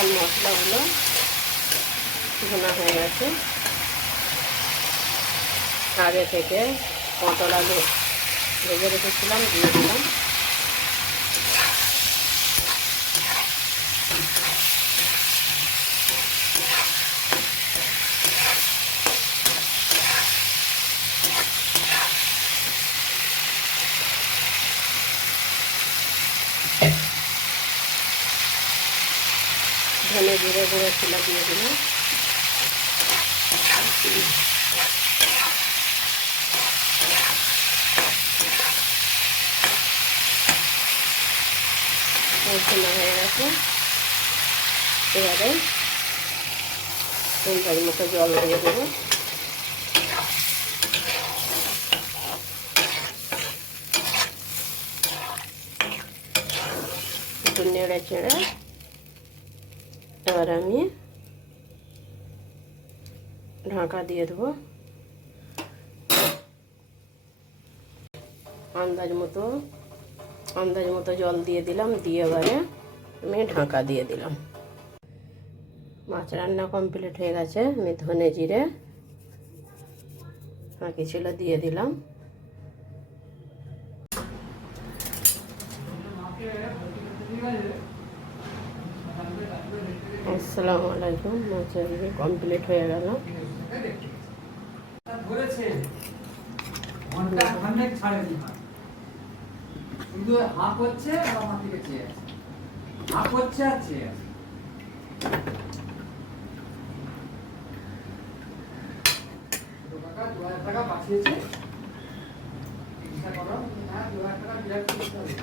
লাল মশলাগুলো ভুনা হয়ে গেছে। আগে থেকে পটল আলু ভেজে রেখেছিলাম, দিয়ে দিলাম। ধনে জিরে গুঁড়ো ছিল দিয়ে দিলাম। ভুনা হয়ে গেছে। এবারে তিনটার মতো জল দিয়ে দেবো। একটু নেড়ে চেড়ে এবার আমি ঢাকা দিয়ে দেবো। আন্দাজ মতো জল দিয়ে দিলাম, দিয়ে এবারে আমি ঢাকা দিয়ে দিলাম। মাছ রান্না কমপ্লিট হয়ে গেছে। আমি ধনে জিরে বাকি ছিল দিয়ে দিলাম। আসসালামু আলাইকুম। মাছের কমপ্লিট হয়ে গেল। শুধু হাফ হচ্ছে আর আমার দিকে চেয়ে আছে, হাফ হচ্ছে আর চেয়ে আছে। টাকা 2000 টাকা পাঠিয়েছে, চিকিৎসা করো। 2000 টাকা বিরাট করতে হবে।